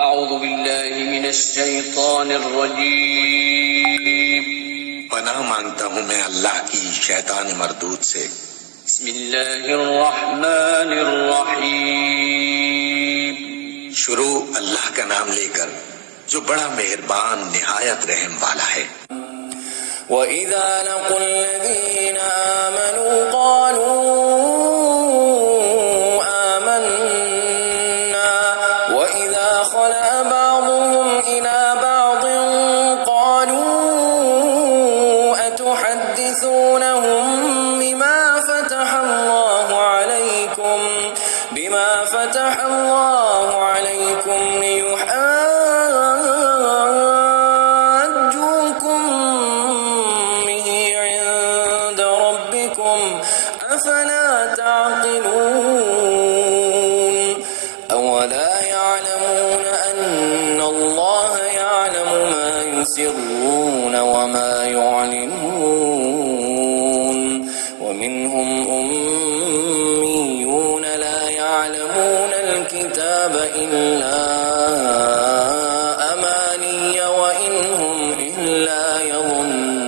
اعوذ باللہ من الشیطان الرجیم، پناہ مانگتا ہوں میں اللہ کی شیطان مردود سے۔ بسم اللہ الرحمن الرحیم، شروع اللہ کا نام لے کر جو بڑا مہربان نہایت رحم والا ہے۔ وَإِذَا لَقُوا الَّذِينَ آمَنُوا قَالُوا آمَنَّا وَإِذَا خَلَا بَعْضُهُمْ إِلَى بَعْضٍ قَالُوا أَتُحَدِّثُونَهُم بِمَا فَتَحَ اللَّهُ عَلَيْكُمْ لِيُحَاجُّوكُم بِهِ عِندَ رَبِّكُمْ أَفَلَا تَعْقِلُونَ أَوَلَا يَعْلَمُونَ أَنَّ اللَّهَ يَعْلَمُ مَا يُسِرُّونَ وَمَا يُعْلِنُونَ وَمِنْهُمْ أُمِّيُّونَ لَا يَعْلَمُونَ الْكِتَابَ إِلَّا أَمَانِيَّ وَإِنْ هُمْ إِلَّا يَظُنُّونَ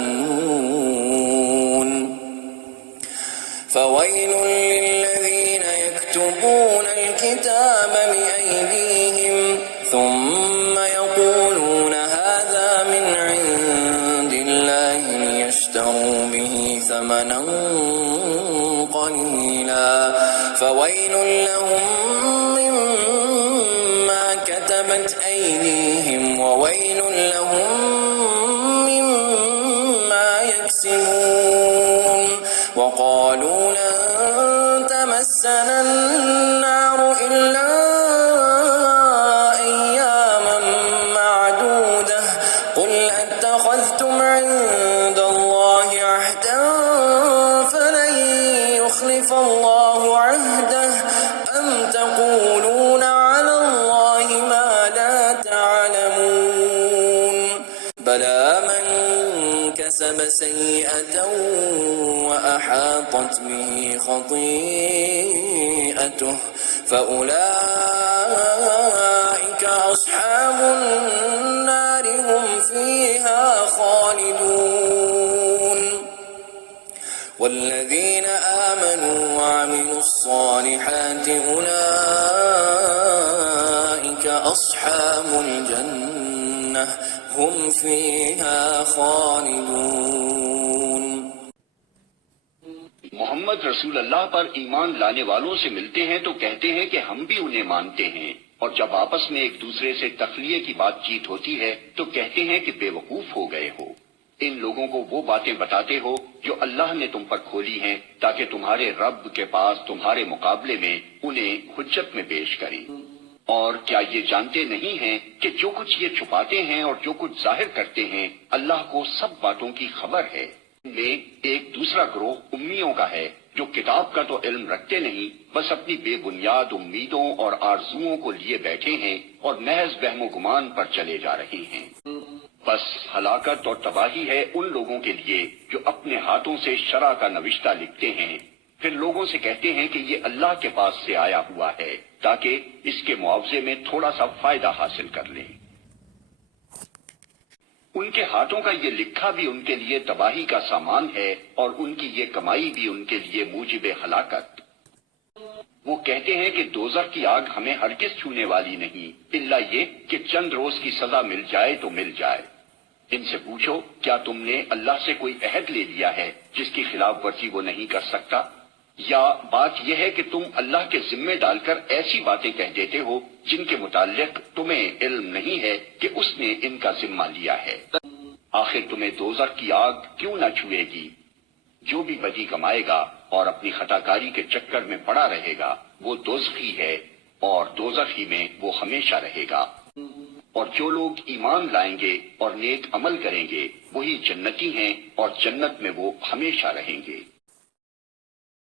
فَوَيْلٌ لِّلَّذِينَ يَكْتُبُونَ الْكِتَابَ بِأَيْدِيهِمْ ثُمَّ يَقُولُونَ هَذَا مِنْ عِندِ اللَّهِ لِيَشْتَرُوا بِهِ ثَمَنًا قَلِيلًا فَوَيْلٌ لَّهُم مِّمَّا كَتَبَتْ أَيْدِيهِمْ وَوَيْلٌ لَّهُم مِّمَّا يَكْسِبُونَ وَقَالُوا لَن تَمَسَّنَا النَّارُ إِلَّا أَيَّامًا مَّعْدُودَةً قُلْ أَتَّخَذْتُمْ عِندَ اللَّهِ عَهْدًا فَلَن يُخْلِفَ اللَّهُ عَهْدَهُ أَمْ تَقُولُونَ عَلَى اللَّهِ مَا لَا تَعْلَمُونَ بَلَىٰ مَن كَسَبَ سَيِّئَةً وَأَحَاطَتْ بِهِ خَطِيئَتُهُ فَأُولَٰئِكَ أَصْحَابُ النَّارِ هُمْ فِيهَا خَالِدُونَ وَالَّذِينَ آمَنُوا وَعَمِلُوا الصَّالِحَاتِ أُولَٰئِكَ أَصْحَابُ الْجَنَّةِ هُمْ فِيهَا خَالِدُونَ۔ محمد رسول اللہ پر ایمان لانے والوں سے ملتے ہیں تو کہتے ہیں کہ ہم بھی انہیں مانتے ہیں، اور جب آپس میں ایک دوسرے سے تخلیے کی بات چیت ہوتی ہے تو کہتے ہیں کہ بے وقوف ہو گئے ہو۔ ان لوگوں کو وہ باتیں بتاتے ہو جو اللہ نے تم پر کھولی ہیں تاکہ تمہارے رب کے پاس تمہارے مقابلے میں انہیں حجت میں پیش کریں۔ اور کیا یہ جانتے نہیں ہیں کہ جو کچھ یہ چھپاتے ہیں اور جو کچھ ظاہر کرتے ہیں اللہ کو سب باتوں کی خبر ہے۔ ان میں ایک دوسرا گروہ امیوں کا ہے جو کتاب کا تو علم رکھتے نہیں، بس اپنی بے بنیاد امیدوں اور آرزوؤں کو لیے بیٹھے ہیں اور محض وہم و گمان پر چلے جا رہے ہیں۔ بس ہلاکت اور تباہی ہے ان لوگوں کے لیے جو اپنے ہاتھوں سے شرع کا نوشتہ لکھتے ہیں، پھر لوگوں سے کہتے ہیں کہ یہ اللہ کے پاس سے آیا ہوا ہے تاکہ اس کے معاوضے میں تھوڑا سا فائدہ حاصل کر لیں۔ ان کے ہاتھوں کا یہ لکھا بھی ان کے لیے تباہی کا سامان ہے اور ان کی یہ کمائی بھی ان کے لیے موجب ہلاکت۔ وہ کہتے ہیں کہ دوزخ کی آگ ہمیں ہرگز چھونے والی نہیں الا یہ کہ چند روز کی سزا مل جائے تو مل جائے۔ ان سے پوچھو کیا تم نے اللہ سے کوئی عہد لے لیا ہے جس کی خلاف ورزی وہ نہیں کر سکتا؟ یا بات یہ ہے کہ تم اللہ کے ذمے ڈال کر ایسی باتیں کہہ دیتے ہو جن کے متعلق تمہیں علم نہیں ہے کہ اس نے ان کا ذمہ لیا ہے۔ آخر تمہیں دوزخ کی آگ کیوں نہ چھوئے گی؟ جو بھی بدی کمائے گا اور اپنی خطا کاری کے چکر میں پڑا رہے گا وہ دوزخی ہے اور دوزخی میں وہ ہمیشہ رہے گا۔ اور جو لوگ ایمان لائیں گے اور نیک عمل کریں گے وہی جنتی ہیں اور جنت میں وہ ہمیشہ رہیں گے۔